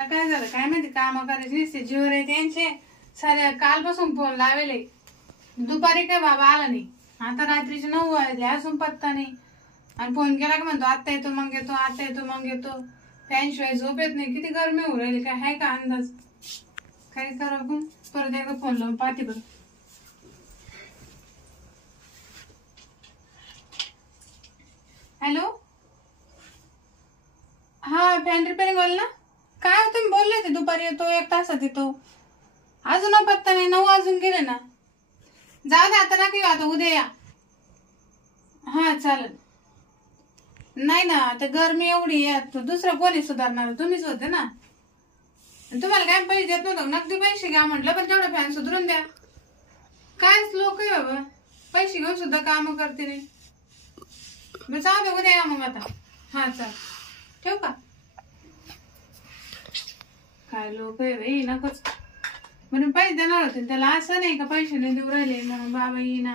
काय झालं काय माहिती, काम करायचे नसते जीवर आहे त्यांचे सारे. कालपासून फोन लावेले, दुपारी काय बाबा आला नाही. आता रात्रीचे 9 वाजले अजून पत्ता नाही. आणि फोन केला का म्हणतो आता येतो मग येतो, आता येतो मग येतो. फॅन शिवाय झोप येत नाही. किती गरमी होऊ राहिली, काय आहे का अंदाज? काय करा आपण, परत एकदा फोन लावून पाहते बरं. हॅलो, हा फॅन रिपेअरिंग वाला ना? काय तुम्ही बोलले होते दुपारी येतो 1 तासात येतो, अजून पत्ता नाही. 9 वाजून गेले ना. जाऊ दे आता, नका येऊ आता, उद्या या. हा चालेल. नाही ना, आता गरमी एवढी आहे, दुसरं कोणी सुधारणार? तुम्हीच होते ना. तुम्हाला काय पैसे देत नव्हतं, नगदी पैसे घ्या म्हटलं, पण तेवढा फॅन सुधरून द्या. काय लोक आहे बाबा, पैसे घेऊन सुद्धा काम करते नाही. जाऊ दे, उद्या या मग आता. हा चाल, ठेवू का? काय लोक आहे बाई, नकोच म्हणून पैसे देणार होते त्याला. असं नाही का पैसे नाही देऊ राहिले म्हणून बाबा येईना.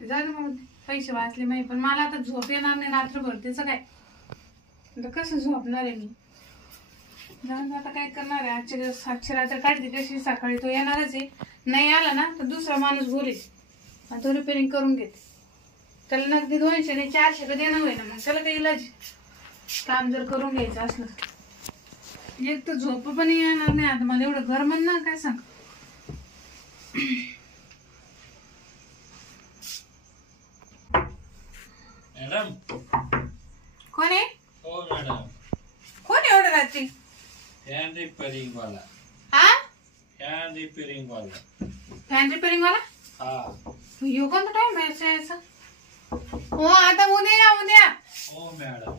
जाऊ मग, पैसे वाचले माहिती. पण मला आता झोप येणार नाही रात्रभर, त्याचं काय आता कसं झोपणार आहे मी? जाऊन आता काय करणार आहे, आजच्या दिवस साक्षराचं काढते कशी. सकाळी तो येणारच आहे, नाही आला ना तर दुसरा माणूस बोलेल, तो रिपेअरिंग करून घेते. त्याला नगदी 200 नाही 400 देणं होईना. मग त्याला काही इलाज, काम जर करून घ्यायचं असलं. एक तर झोप पण येणार नाही आता मला, एवढं घर म्हण ना, काय सांग. मॅडम कोण आहे? हो मॅडम. कोण आहे एवढं रात्री? फॅन रिपेअरिंग वाला. हा, फॅन रिपेअरिंग वाला. फॅन रिपेअरिंग वाला? हा. यो कोणता टाइम आहे याचा? हो आता उद्या या, उद्या. हो मॅडम,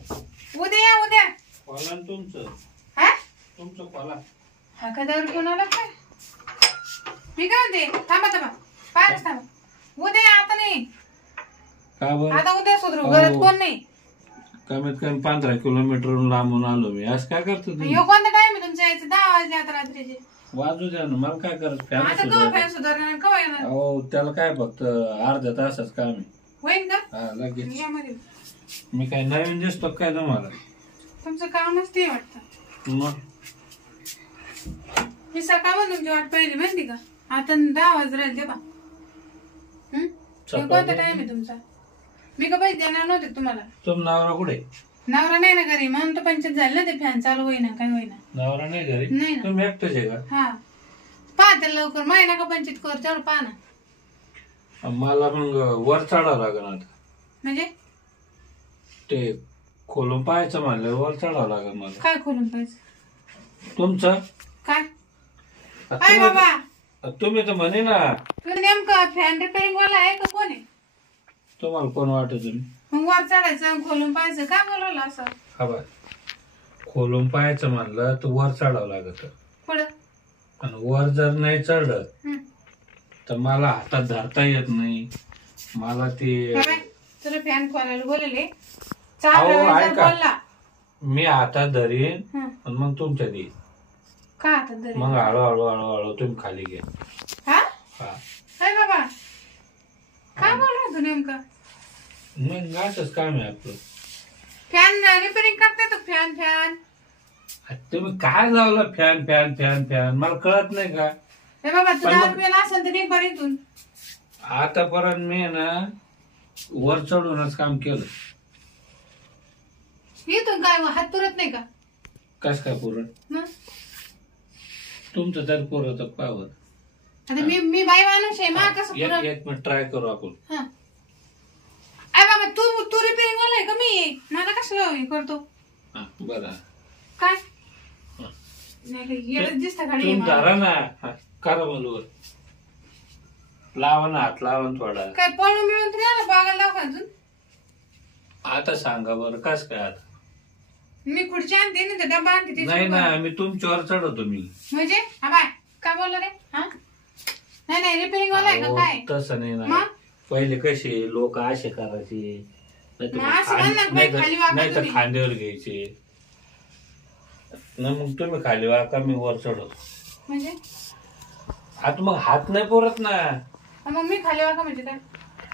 उद्या या, उद्या. खोला ना तुमचं. हा, तुमचं खोला. हा का दारू घेऊन आला काय? मी काय म्हणते, थांबा थांबा, पाच थांबा. उद्या या, आता नाही. का बरं? आता उद्या सुधरू, घरात कोण नाही. कमीत कमी 15 किलोमीटर लांबून आलो मी. आज काय करतो तुम्ही? यो कोणता टाइम आहे तुमच्या यायचं? 10 वाजले आता रात्रीचे. वाजू द्या ना, मला काय करत. आता कवा फॅन सुधारणार, कवा येणार? हो, त्याला काय फक्त अर्ध्या तासाच काम आहे. होईन का? हा लगेच. या मध्ये. मी काय नवीन दिसतो काय तुम्हाला? तुमचं कामच ते वाटतं. मग मी सकाळ तुमची वाट पाहिली माहिती का? आता 10 वाजले राहिले बा. कोणता टाइम आहे तुमचा? मी का पैसे देणार नव्हते तुम्हाला. तुम नवरा कुठे? नवरा नाही ना घरी, म्हणून तर पंचायत झाली ना. ते फॅन चालू होईना, काय होईना. नवरा नाही घरी? नाही ना. तुम्ही एकटेच आहे का? हा, पाहा त्याला लवकर. महिना का पंचायत कर, तेवढं पाहा ना. मला मग वर चढावं लागेल आता. म्हणजे ते खोलून पाहायचं म्हणलं, वर चढावं लागेल मला. काय खोलून पाहिजे? तुमचं काय? काय बाबा, तुम्ही तर म्हणे ना. तू नेमका फॅन रिपेअरिंग वाला आहे का कोण आहे? तुम्हाला कोण वाटत तुम्ही? मग वर चढायचं आणि खोलून पाहायचं, काय बोलवलं असं? हा बाय, खोलून पाहायचं म्हणलं तर वर चढावं लागत. पुढं आणि वर जर नाही चढत तर मला हातात धरता येत नाही. मला ते तुला फॅन खोलायला बोलले, बोलला मी हातात धरीन आणि मग तुमच्या देईन. का हातात धरीन? मग हळूहळू हळूहळू तुम्ही खाली घ्या. हा हा, काय बाबा, काय बोलला तू नेमका? मग असंच काम आहे आपलं. फॅन रिपेअरिंग करते तो. फॅन फॅन तुम्ही काय लावलं फॅन फॅन फॅन फॅन, मला कळत नाही का? हे बाबा, तू 10 रुपये असेल तर एक बार इथून. आतापर्यंत मी ना वर चढूनच काम केलं. इथून काय हात पुरत नाही का? कस काय पुरण? मग तुमचं तर पुरत पावर. आता मी बाई माणूस आहे, मा कसं पुरत? एक मिनिट ट्राय करू आपण. हा, अरे बाबा, तू रिपेअरिंग वाला आहे का? मी मला कसं हे करतो? बरं, काय नाही दिसत गाडी. तुम्ही धरा ना, करा मला. लावा ना हात, लावा ना थोडा. काय पळून मिळून तरी आला बागायला लाव अजून. आता सांगा बरं कस काय? आता मी खुर्ची आणते ना, डबा आणते. नाही ना, मी तुमच्यावर चढवतो. मी म्हणजे बाय काय बोलला रे? हा, नाही नाही, रिपेअरिंग वाला आहे का काय? तसं नाही ना. पहिले कसे लोक असे करायचे, नाही तर खांद्यावर घ्यायचे ना. मग तुम्ही खाली वाका, मी वर चढवतो. म्हणजे आता मग हात नाही पुरत ना. मग मी खाली वाका म्हणजे काय?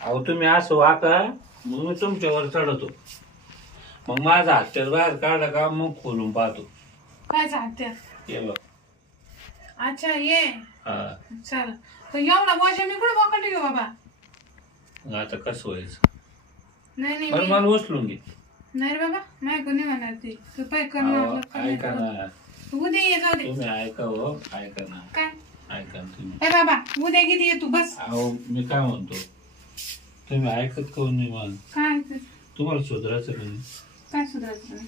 अहो तुम्ही असं वाका, मग मी तुमच्यावर चढवतो. मग माझा हात बाहेर काढा का, मग खोलून पाहतो. काय सांगते ये बघ. अच्छा ये हा चल तर एवढा बोजा मी कुठं बोकंडी घेऊ बाबा मग आता कसं व्हायचं नाही नाही बरं मला उचलून घे नाही रे बाबा नाही कोणी म्हणणार ते तू पाय कर ना अहो, आपलं ऐका ना उद्या ये जाऊ दे तुम्ही ऐका हो ऐका ना काय ऐका ना तुम्ही ए बाबा उद्या किती ये तू बस अहो मी काय म्हणतो तुम्ही ऐकत कोण नाही मला काय ते? तुम्हाला सुधारायचं का नाही काय सुधारायचं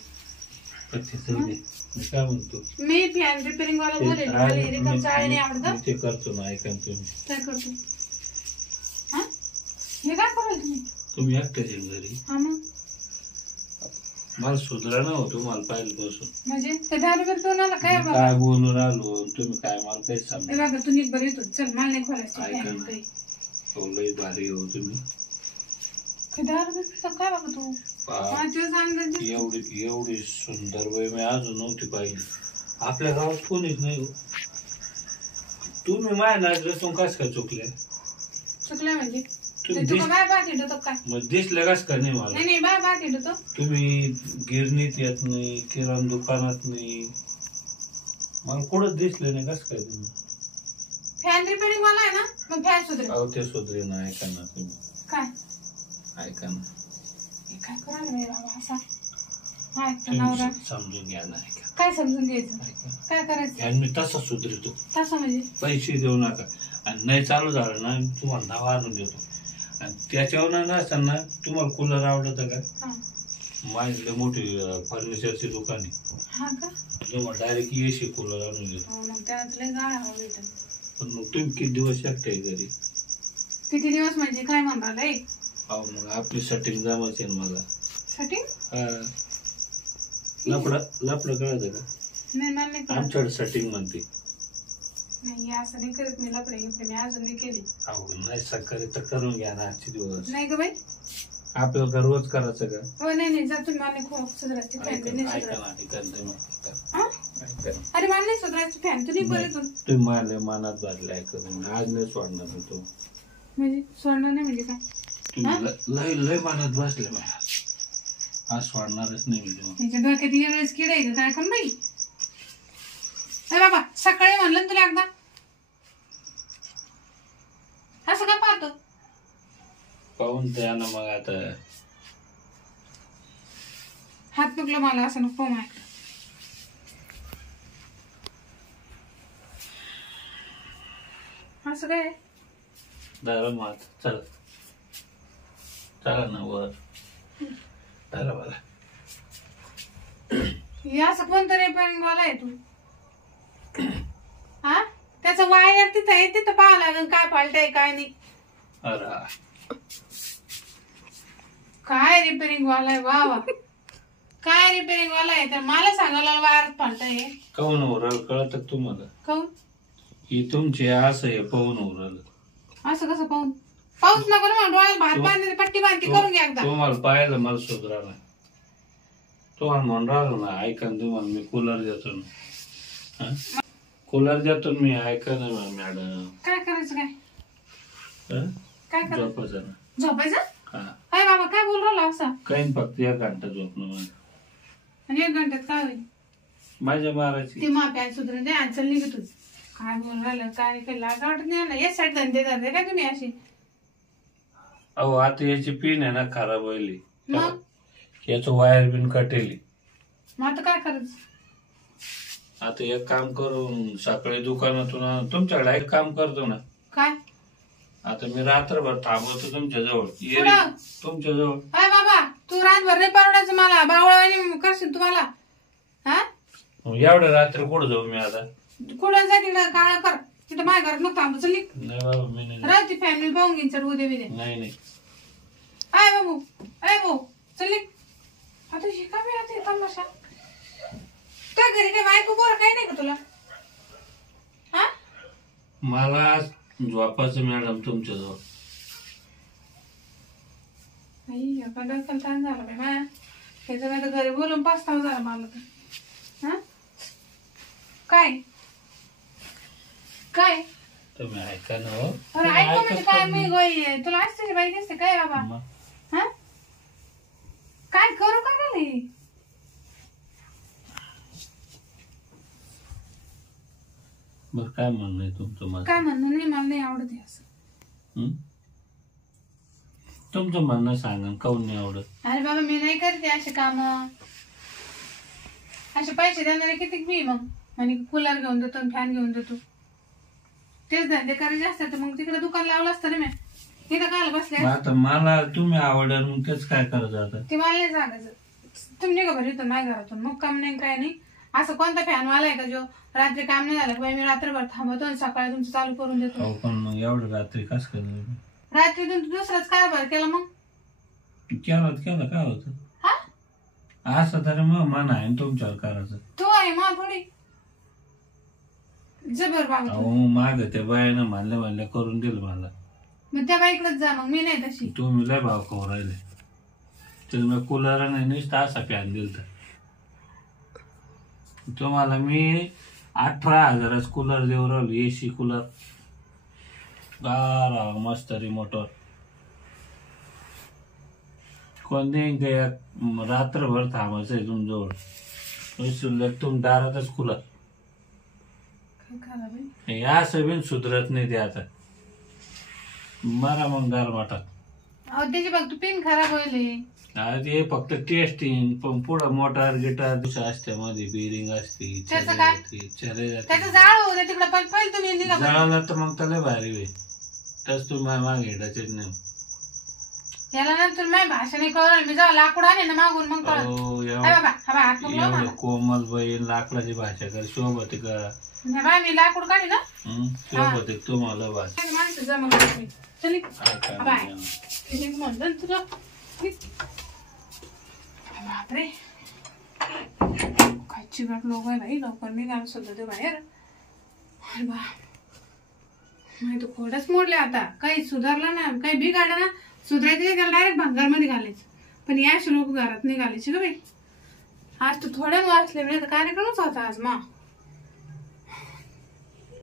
पण ते जाऊ दे. मी काय म्हणतो मी फॅन रिपेअरिंग वाला बोलेल मला हे रिकाम चाळे नाही आवडत मी ते करतो ना ऐका ना तुम्ही काय करतो हा हे काय कराल तुम्ही तुम्ही एकट्याच येईल घरी हा मग मला सुधरा ना हो तुम्हाला पाहिलं बसून म्हणजे ते दारू करतो ना काय मी बाबा काय बोलून राहिलो तुम्ही काय मला काही ए समजा बाबा तू नीट बरं येतो चल मला नाही खोलायचं ऐका फॅन ना. काही हो लई भारी हो तुम्ही ते दारू करतो काय बाबा तू पा- 5 दिवस अंदाजे एवढी एवढी सुंदर वय मी अजून नव्हती पाहिली आपल्या गावात कोणीच नाही हो तुम्ही माझ्या नजरेतून कस काय चुकले चुकलं म्हणजे तुम्ही ते तुला दिस- बाय बाय हिंडतो काय मग दिसले कस काय नाही मला नाही नाही बाय बाय हिंडतो तुम्ही गिरणीत येत नाही किराणा दुकानात नाही मला कुठं दिसले नाही कस काय तुम्ही फॅन रिपेअरिंग वाला आहे ना मग फॅन सुधरेल अहो ते सुधरे ना ऐका ना तुम्ही काय ऐका ना हे काय करायला रे बाबा असा हाय नवरा तुम्ही समजून घ्या ना ऐका काय समजून घ्यायचं ऐका काय करायचं आणि मी तसा सुधरतो तसं म्हणजे पैसे देऊ नका आणि नाही चालू झालं ना मी तुम्हाला नाव आणून देतो आणि त्याच्यावर नसताना तुम्हाला कूलर आवडतं का हा माझी मोठी फर्निचरची दुकान आहे हा का तुम्हाला डायरेक्ट एसी कूलर आणून देतो हो मग त्यात लय गाळ हवा भेटेल पण मग तुम्ही किती दिवस एकटे घरी किती दिवस म्हणजे काय म्हणणार रे अहो मग आपली सेटिंग जमायची ना मला सेटिंग हा. लपडं लपडं कळतं का नाही मला नाही कळत. आमच्याकडे सेटिंग म्हणते नाही असं नाही करत मी लपडे गिपडे मी अजून नाही केली अहो नाही सकाळी तर करून घ्या ना आजचे दिवस नाही का बाई आपल्याला का रोज करायचं का हो नाही नाही जा तुम्ही मला नाही खूप सुधारायची फॅन ऐका नाही ऐका सुधारायची ना ऐका ना तुम्ही ऐका. हा? ऐका ना. अरे मला नाही सुधारायची फॅन तुम्ही बरं येतो तुम्ही माझ्या मनात भरले ऐका तुम्ही आज नाही सोडणार मी तो म्हणजे सोडणार नाही म्हणजे काय तुम्ही लय लय मनात बसले माझ्या आज सोडणारच नाही मी तुम्हाला त्याच्या डोक्यात येणारच किडा आहे का काय पण बाई अरे बाबा सकाळी म्हणलं ना तुला एकदा असं का पाहतो पाहून द्या ना मग आता हात दुखलं मला असं नको माय असं काय दारा मात चला चला ना वर चला मला हे असं कोणतरी पण बोलाय तू हा त्याचं वायर तिथं आहे तिथं पाहावं लागेल काय फाल्ट काय नाही अरे काय रिपेअरिंग वाला आहे वा वा काय रिपेअरिंग वाला आहे तर मला सांगायला वायर फाल्ट आहे काऊन उरल कळत तुम्हाला काऊन ही तुमची असं आहे पाहून उरल असं कसं पाहून पाऊस नको ना डोळ्यात भात बांधली पट्टी बांधती करून घ्या एकदा तुम्हाला पाहिलं मला सुधरा नाही तुम्हाला म्हणून राहिलो ना ऐका ना तुम्हाला मी कूलर देतो ना हा? कूलर देतो ना मी ऐका ना मॅडम काय करायचं काय हा? काय करायचं झोपायचं ना झोपायचं हा काय बाबा काय बोल राहिला असा काही फक्त 1 घंटा झोपणं माझं. आणि 1 घंट्यात काय होईल माझ्या मारायची ती माप्या सुधरून दे आणि चल निघ तू काय बोल राहिलं काय काही लाज वाटत नाही ना या साईड धंदे धंदे काय तुम्ही अशी अहो आता याची पिन आहे ना खराब व्हायली मग याचं वायर बिन कटेली मग आता काय करायचं आता एक काम करून सकाळी दुकानातून तुमच्याकडे एक काम करतो ना काय आता मी रात्रभर थांबवतो तुमच्या जवळ कुठं? तुमच्या जवळ अय बाबा तू रातभर नाही परवडायचं मला बावळवाणी करशील तुम्हाला हा एवढ्या रात्री कुठं जाऊ मी आता कुठं जा तिकडं काळा कर तिथं माझ्या घरात नको थांबू चल निघ. नाही बाबा मी नाही राहते फॅमिली पाहून घेईन चढ उद्या बिद्या नाही नाही आय बाबू अय भाऊ चल निघ. आता शिका मी राहते तमाशा त्या घरी काय बायको बोर काही नाही का तुला हा मला झोपायचं मॅडम तुमच्या जवळ नाही आपण डोक्याला ताण झाला बाई माया त्याच्या तर घरी बोलून पास्ताव झाला मला तर हा काय काय तुम्ही ऐका ना हो. अरे तुम्ही ऐक म्हणजे ऐकत काय पण मी नाही. गोई तुला असते बाई दिसते काय बाबा मग हा काय करू काय नाही बरं काय म्हणणं आहे तुमचं मला? काय म्हणणं नाही, मला नाही आवडत हे असं. हं? तुमचं म्हणणं सांगा काऊन नाही आवडत? अरे बाबा मी नाही करते असे काम. असे पैसे देणारे किती मी मग म्हणे कूलर घेऊन देतो फॅन घेऊन देतो. तेच धंदे करायचे असतात तर मग तिकडे दुकान लावलं असतं ना मी. तिथं काय बसले आता मला तुम्ही आवडलं मग तेच काय करायचं आता? ते मला नाही सांगायचं. तुम्ही निघा बरं इथून माझ्या घरातून. मग काम नाही काय नाही. असं कोणता फॅन वाला आहे का जो रात्री काम नाही झालं की बाई मी रात्रभर थांबवतो आणि सकाळी तुमचं चालू करून देतो. अहो पण मग एवढं रात्री कसं करणार? रात्रीतून दुसराच कारभार केला मग केलं काय होतं? हा असं तर मग मन आहे ना तुमच्यावर करायचं. तो आहे मग थोडी जबर बाबा. अहो माग त्या बायानं म्हणल्या करून दिलं मला. मग त्या बाईकडेच जा मग. मी नाही तशी. तुम्ही लय भाव खाऊ राहिले. तर मग कूलर नाही नुसता असा फॅन दिलता. तुम्हाला मी 18,000 कूलर देऊ राहिलो. एसी कूलर गारा मस्त रिमोटवर. कोणते काय रात्रभर थांबायचं आहे तुमजवळ. तुम दारातच कूलर. काय करा बाई. या सगळी सुधरत नाही ते आता. मारा मग दार वाटत. अहो त्याची बघ तू पिन खराब होईल. ते फक्त टेस्टिंग पण पुढं मोटार गिटार असते मध्ये बिरिंग असते. त्याचं काय? त्याचं जाळ होऊ दे तिकडे पहिले तुम्ही निघा. जळाला तर मग त्याला भारी वे तस तू मागे हिडायचेच नाही. याला नंतर माझी भाषा नाही कळलं. मी जाऊ लाकूड आले ना मागून मग कळलं. अहो, बाबा हा हात पकडला एवढं मला. कोमल बहीण लाकडाची भाषा कर शोभते का? हे बाय मी लाकूड काढी ना. शोभते तुम्हाला भाषा. माणसं जमा करते. चल काय बाय. नाही. हे म्हणलं ना तुला. बापरे काय चिकट लोक आहे बाई. लवकर निघाल सुद्धा ते बाहेर. अरे बा नाही तो खोडच मोडले आता. काही सुधारला ना काही बिघाडा ना. सुधारायचं त्याला डायरेक्ट भंगारमध्ये घालायचं. पण या लोक घरात नाही घालायचे का बाई. आज तर थोडे वाचले. कार्यक्रमच होता आज मा.